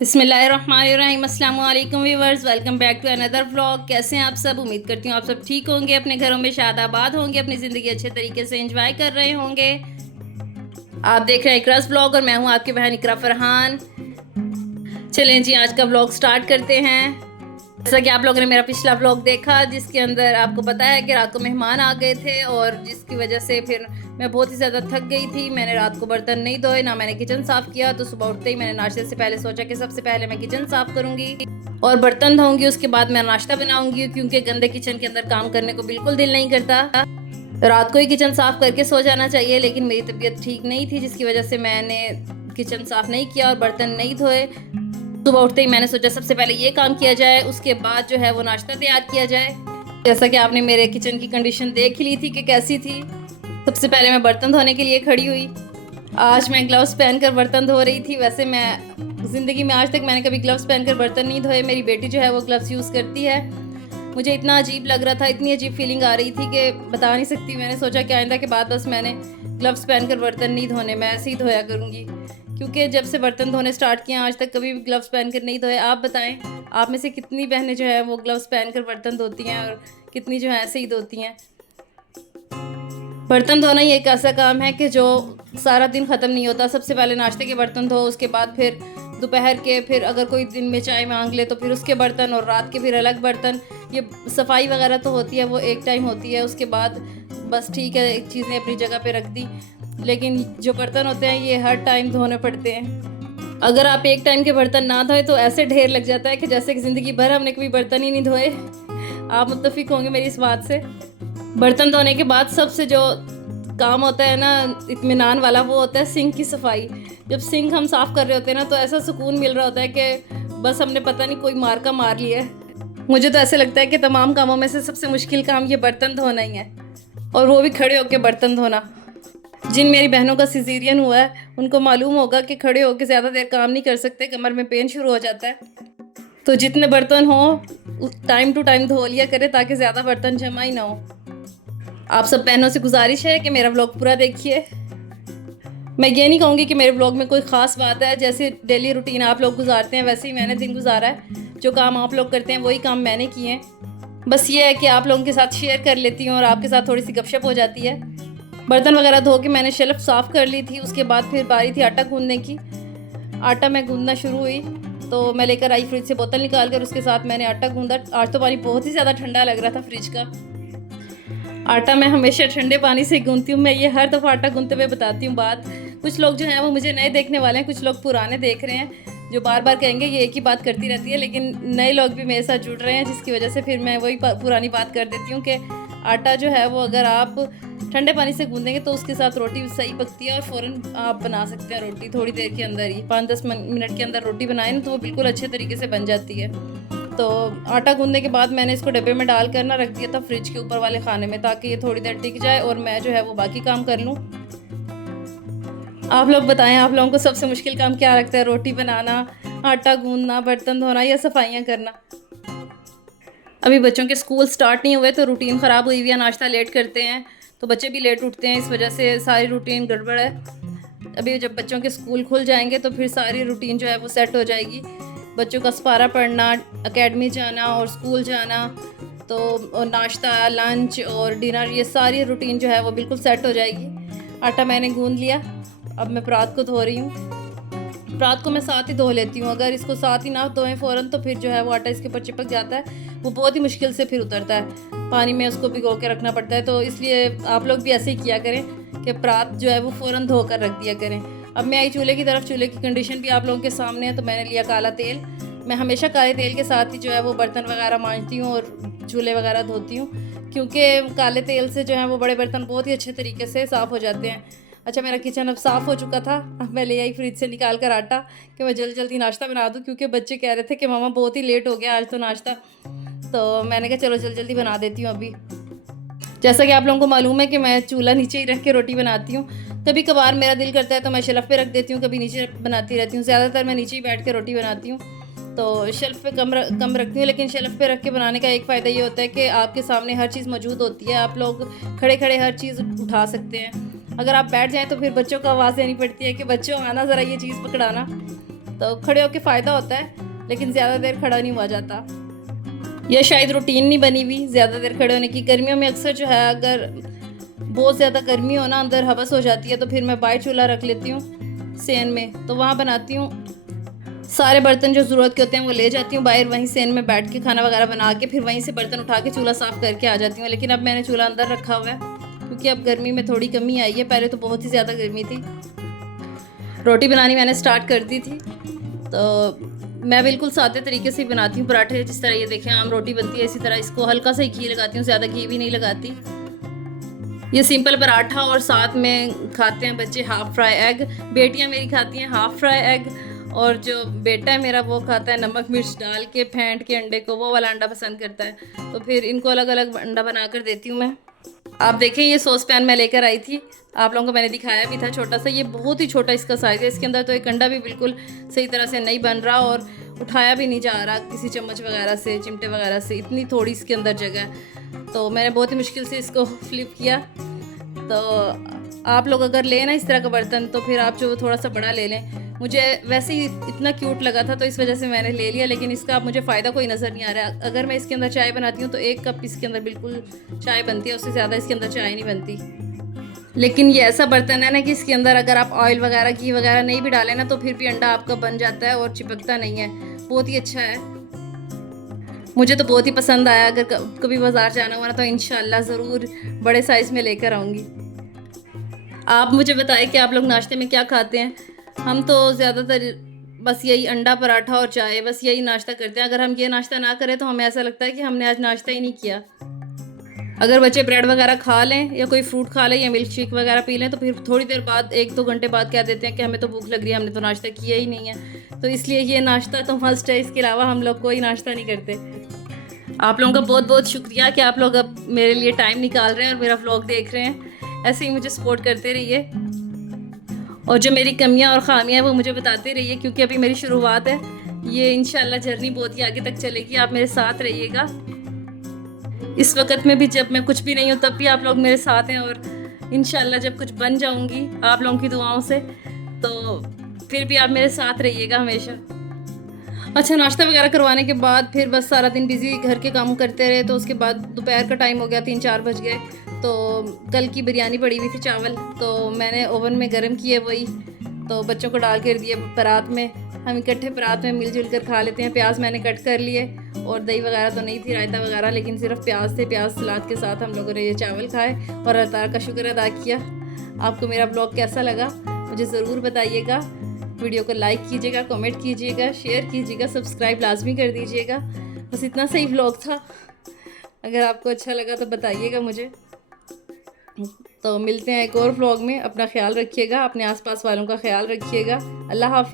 बिस्मिल्लाहिर्रहमानिर्रहीम। अस्सलाम वालेकुम viewers, welcome back to another vlog. कैसे हैं आप सब? उम्मीद करती हूँ आप सब ठीक होंगे, अपने घरों में शादाबाद होंगे, अपनी ज़िंदगी अच्छे तरीके से एंजॉय कर रहे होंगे। आप देख रहे हैं इकरास व्लॉग और मैं हूँ आपकी बहन इकरा फरहान। चलें जी, आज का व्लॉग स्टार्ट करते हैं। जैसा कि आप लोगों ने मेरा पिछला व्लॉग देखा, जिसके अंदर आपको पता है कि रात को मेहमान आ गए थे और जिसकी वजह से फिर मैं बहुत ही ज़्यादा थक गई थी। मैंने रात को बर्तन नहीं धोए, ना मैंने किचन साफ़ किया। तो सुबह उठते ही मैंने नाश्ते से पहले सोचा कि सबसे पहले मैं किचन साफ़ करूँगी और बर्तन धोऊंगी, उसके बाद मैं नाश्ता बनाऊँगी, क्योंकि गंदे किचन के अंदर काम करने को बिल्कुल दिल नहीं करता। रात को ही किचन साफ़ करके सो जाना चाहिए, लेकिन मेरी तबीयत ठीक नहीं थी, जिसकी वजह से मैंने किचन साफ़ नहीं किया और बर्तन नहीं धोए। सुबह उठते ही मैंने सोचा सबसे पहले ये काम किया जाए, उसके बाद जो है वो नाश्ता तैयार किया जाए। जैसा कि आपने मेरे किचन की कंडीशन देख ही ली थी कि कैसी थी। सबसे पहले मैं बर्तन धोने के लिए खड़ी हुई। आज मैं ग्लव्स पहनकर बर्तन धो रही थी। वैसे मैं ज़िंदगी में आज तक मैंने कभी ग्लव्स पहनकर बर्तन नहीं धोए। मेरी बेटी जो है वो ग्लव्स यूज़ करती है। मुझे इतना अजीब लग रहा था, इतनी अजीब फीलिंग आ रही थी कि बता नहीं सकती। मैंने सोचा कि आइंदा के बाद बस मैंने ग्लव्स पहनकर बर्तन नहीं धोने, मैं ऐसे ही धोया करूँगी, क्योंकि जब से बर्तन धोने स्टार्ट किए आज तक कभी भी ग्लव्स पहनकर नहीं धोए। आप बताएं, आप में से कितनी बहनें जो है वो ग्लव्स पहनकर बर्तन धोती हैं और कितनी जो है ऐसे ही धोती हैं। बर्तन धोना ही एक ऐसा काम है कि जो सारा दिन ख़त्म नहीं होता। सबसे पहले नाश्ते के बर्तन धो, उसके बाद फिर दोपहर के, फिर अगर कोई दिन में चाय मांग ले तो फिर उसके बर्तन, और रात के फिर अलग बर्तन। ये सफाई वगैरह तो होती है, वो एक टाइम होती है, उसके बाद बस ठीक है, एक चीज़ें अपनी जगह पे रख दी। लेकिन जो बर्तन होते हैं ये हर टाइम धोने पड़ते हैं। अगर आप एक टाइम के बर्तन ना धोए तो ऐसे ढेर लग जाता है कि जैसे कि ज़िंदगी भर हमने कभी बर्तन ही नहीं धोए। आप मुत्तफिक होंगे मेरी इस बात से। बर्तन धोने के बाद सबसे जो काम होता है ना इत्मीनान वाला, वो होता है सिंक की सफाई। जब सिंक हम साफ़ कर रहे होते हैं ना, तो ऐसा सुकून मिल रहा होता है कि बस हमने पता नहीं कोई मार का मार लिया है। मुझे तो ऐसे लगता है कि तमाम कामों में से सबसे मुश्किल काम ये बर्तन धोना ही है, और वो भी खड़े होकर बर्तन धोना। जिन मेरी बहनों का सिजेरियन हुआ है उनको मालूम होगा कि खड़े होकर ज़्यादा देर काम नहीं कर सकते, कमर में पेन शुरू हो जाता है। तो जितने बर्तन हो टाइम टू टाइम धो लिया करें, ताकि ज़्यादा बर्तन जमा ही ना हो। आप सब बहनों से गुजारिश है कि मेरा व्लॉग पूरा देखिए। मैं ये नहीं कहूँगी कि मेरे व्लॉग में कोई ख़ास बात है। जैसे डेली रूटीन आप लोग गुजारते हैं वैसे ही मैंने दिन गुजारा है। जो काम आप लोग करते हैं वही काम मैंने किए हैं। बस ये है कि आप लोगों के साथ शेयर कर लेती हूँ और आपके साथ थोड़ी सी गपशप हो जाती है। बर्तन वगैरह धो के मैंने शेल्फ साफ़ कर ली थी। उसके बाद फिर बारी थी आटा गूँधने की। आटा मैं गूँधना शुरू हुई तो मैं लेकर आई फ्रिज से बोतल निकाल कर, उसके साथ मैंने आटा गूँधा। आज तो पानी बहुत ही ज़्यादा ठंडा लग रहा था फ्रिज का। आटा मैं हमेशा ठंडे पानी से गूंथती हूँ। मैं ये हर दफ़ा आटा गूंथते हुए बताती हूँ बात। कुछ लोग जो हैं वो मुझे नए देखने वाले हैं, कुछ लोग पुराने देख रहे हैं, जो बार बार कहेंगे ये एक ही बात करती रहती है। लेकिन नए लोग भी मेरे साथ जुड़ रहे हैं, जिसकी वजह से फिर मैं वही पुरानी बात कर देती हूँ कि आटा जो है वो अगर आप ठंडे पानी से गूंदेंगे तो उसके साथ रोटी सही पकती है और फ़ौरन आप बना सकते हैं रोटी। थोड़ी देर के अंदर ही 5-10 मिनट के अंदर रोटी बनाएं ना तो वो बिल्कुल अच्छे तरीके से बन जाती है। तो आटा गूंदने के बाद मैंने इसको डब्बे में डाल कर ना रख दिया था फ्रिज के ऊपर वाले खाने में, ताकि ये थोड़ी देर टिक जाए और मैं जो है वो बाकी काम कर लूँ। आप लोग बताएं, आप लोगों को सबसे मुश्किल काम क्या लगता है? रोटी बनाना, आटा गूंदना, बर्तन धोना या सफाइयाँ करना? अभी बच्चों के स्कूल स्टार्ट नहीं हुए तो रूटीन ख़राब हुई हुई है। नाश्ता लेट करते हैं तो बच्चे भी लेट उठते हैं, इस वजह से सारी रूटीन गड़बड़ है। अभी जब बच्चों के स्कूल खुल जाएंगे तो फिर सारी रूटीन जो है वो सेट हो जाएगी। बच्चों का सपारा पढ़ना, एकेडमी जाना और स्कूल जाना, तो और नाश्ता, लंच और डिनर, ये सारी रूटीन जो है वो बिल्कुल सेट हो जाएगी। आटा मैंने गूंद लिया, अब मैं परात को धो रही हूँ। परात को मैं साथ ही धो लेती हूँ। अगर इसको साथ ही ना धोएं फ़ौरन तो फिर जो है वो आटा इसके ऊपर चिपक जाता है, वो बहुत ही मुश्किल से फिर उतरता है। पानी में उसको भिगो के रखना पड़ता है। तो इसलिए आप लोग भी ऐसे ही किया करें कि परात जो है वो फ़ौरन धो कर रख दिया करें। अब मैं आई चूल्हे की तरफ। चूल्हे की कंडीशन भी आप लोगों के सामने है। तो मैंने लिया काला तेल। मैं हमेशा काले तेल के साथ ही जो है वो बर्तन वगैरह मांजती हूँ और चूल्हे वगैरह धोती हूँ, क्योंकि काले तेल से जो है वो बड़े बर्तन बहुत ही अच्छे तरीके से साफ़ हो जाते हैं। अच्छा, मेरा किचन अब साफ़ हो चुका था। अब मैं ले आई फ्रिज से निकाल कर आटा कि मैं जल्दी जल्दी नाश्ता बना दूँ, क्योंकि बच्चे कह रहे थे कि मामा बहुत ही लेट हो गया आज तो नाश्ता। तो मैंने कहा चलो जल्दी जल्दी बना देती हूँ अभी। जैसा कि आप लोगों को मालूम है कि मैं चूल्हा नीचे ही रख के रोटी बनाती हूँ। कभी कभार मेरा दिल करता है तो मैं शेल्फ पे रख देती हूँ, कभी नीचे बनाती रहती हूँ। ज़्यादातर मैं नीचे ही बैठ के रोटी बनाती हूँ, तो शेल्फ पे कम रखती हूँ। लेकिन शेल्फ पे रख के बनाने का एक फ़ायदा ये होता है कि आपके सामने हर चीज़ मौजूद होती है, आप लोग खड़े खड़े हर चीज़ उठा सकते हैं। अगर आप बैठ जाएँ तो फिर बच्चों को आवाज़ देनी पड़ती है कि बच्चों आना ज़रा ये चीज़ पकड़ाना। तो खड़े होकर फ़ायदा होता है, लेकिन ज़्यादा देर खड़ा नहीं हुआ जाता, या शायद रूटीन नहीं बनी हुई ज़्यादा देर खड़े होने की। गर्मियों में अक्सर जो है, अगर बहुत ज़्यादा गर्मी हो ना, अंदर हवस हो जाती है, तो फिर मैं बाहर चूल्हा रख लेती हूँ सेन में, तो वहाँ बनाती हूँ। सारे बर्तन जो ज़रूरत के होते हैं वो ले जाती हूँ बाहर, वहीं सेन में बैठ के खाना वगैरह बना के फिर वहीं से बर्तन उठा के चूल्हा साफ़ करके आ जाती हूँ। लेकिन अब मैंने चूल्हा अंदर रखा हुआ है क्योंकि अब गर्मी में थोड़ी कमी आई है, पहले तो बहुत ही ज़्यादा गर्मी थी। रोटी बनानी मैंने स्टार्ट कर दी थी, तो मैं बिल्कुल सादे तरीके से बनाती हूँ पराठे, जिस तरह ये देखें आम रोटी बनती है इसी तरह इसको हल्का सा ही घी लगाती हूँ, ज़्यादा घी भी नहीं लगाती। ये सिंपल पराठा, और साथ में खाते हैं बच्चे हाफ़ फ्राई एग। बेटियाँ मेरी खाती हैं हाफ़ फ्राई एग, और जो बेटा है मेरा वो खाता है नमक मिर्च डाल के फेंट के अंडे को, वो वाला अंडा पसंद करता है। तो फिर इनको अलग अलग अंडा बना कर देती हूँ मैं। आप देखें ये सॉस पैन मैं लेकर आई थी, आप लोगों को मैंने दिखाया भी था छोटा सा, ये बहुत ही छोटा इसका साइज़ है। इसके अंदर तो एक अंडा भी बिल्कुल सही तरह से नहीं बन रहा और उठाया भी नहीं जा रहा किसी चम्मच वगैरह से, चिमटे वगैरह से, इतनी थोड़ी इसके अंदर जगह है। तो मैंने बहुत ही मुश्किल से इसको फ्लिप किया। तो आप लोग अगर लें ना इस तरह का बर्तन, तो फिर आप जो थोड़ा सा बड़ा ले लें। मुझे वैसे ही इतना क्यूट लगा था तो इस वजह से मैंने ले लिया, लेकिन इसका अब मुझे फ़ायदा कोई नज़र नहीं आ रहा है। अगर मैं इसके अंदर चाय बनाती हूँ तो 1 कप इसके अंदर बिल्कुल चाय बनती है, उससे ज़्यादा इसके अंदर चाय नहीं बनती। लेकिन ये ऐसा बर्तन है ना कि इसके अंदर अगर आप ऑयल वगैरह घी वगैरह नहीं भी डालें ना, तो फिर भी अंडा आपका बन जाता है और चिपकता नहीं है। बहुत ही अच्छा है, मुझे तो बहुत ही पसंद आया। अगर कभी बाज़ार जाना हुआ ना तो इंशाल्लाह ज़रूर बड़े साइज़ में लेकर आऊँगी। आप मुझे बताएं कि आप लोग नाश्ते में क्या खाते हैं। हम तो ज़्यादातर बस यही अंडा पराठा और चाय, बस यही नाश्ता करते हैं। अगर हम ये नाश्ता ना करें तो हमें ऐसा लगता है कि हमने आज नाश्ता ही नहीं किया। अगर बच्चे ब्रेड वगैरह खा लें या कोई फ्रूट खा लें या मिल्क शेक वगैरह पी लें, तो फिर थोड़ी देर बाद 1-2 घंटे बाद कह देते हैं कि हमें तो भूख लग रही है, हमने तो नाश्ता किया ही नहीं है। तो इसलिए ये नाश्ता तो मस्ट है, इसके अलावा हम लोग कोई नाश्ता नहीं करते। आप लोगों का बहुत बहुत शुक्रिया कि आप लोग अब मेरे लिए टाइम निकाल रहे हैं और मेरा व्लॉग देख रहे हैं। ऐसे ही मुझे सपोर्ट करते रहिए, और जो मेरी कमियां और ख़ामियां वो मुझे बताते रहिए, क्योंकि अभी मेरी शुरुआत है। ये इंशाल्लाह जर्नी बहुत ही आगे तक चलेगी, आप मेरे साथ रहिएगा। इस वक्त में भी जब मैं कुछ भी नहीं हूँ तब भी आप लोग मेरे साथ हैं, और इंशाल्लाह जब कुछ बन जाऊँगी आप लोगों की दुआओं से, तो फिर भी आप मेरे साथ रहिएगा हमेशा। अच्छा, नाश्ता वगैरह करवाने के बाद फिर बस सारा दिन बिज़ी घर के काम करते रहे। तो उसके बाद दोपहर का टाइम हो गया, 3-4 बज गए। तो कल की बिरयानी पड़ी हुई थी चावल, तो मैंने ओवन में गर्म किए वही, तो बच्चों को डाल कर दिए परात में। हम इकट्ठे परात में मिलजुल कर खा लेते हैं। प्याज मैंने कट कर लिए, और दही वगैरह तो नहीं थी, रायता वगैरह, लेकिन सिर्फ प्याज थे। प्याज सलाद के साथ हम लोगों ने ये चावल खाए और अल्लाह ताला का शुक्र अदा किया। आपको मेरा ब्लॉग कैसा लगा मुझे ज़रूर बताइएगा। वीडियो को लाइक कीजिएगा, कमेंट कीजिएगा, शेयर कीजिएगा, सब्सक्राइब लाजमी कर दीजिएगा। बस इतना सही व्लॉग था। अगर आपको अच्छा लगा तो बताइएगा मुझे। तो मिलते हैं एक और व्लॉग में। अपना ख्याल रखिएगा, अपने आसपास वालों का ख्याल रखिएगा। अल्लाह हाफ़िज़।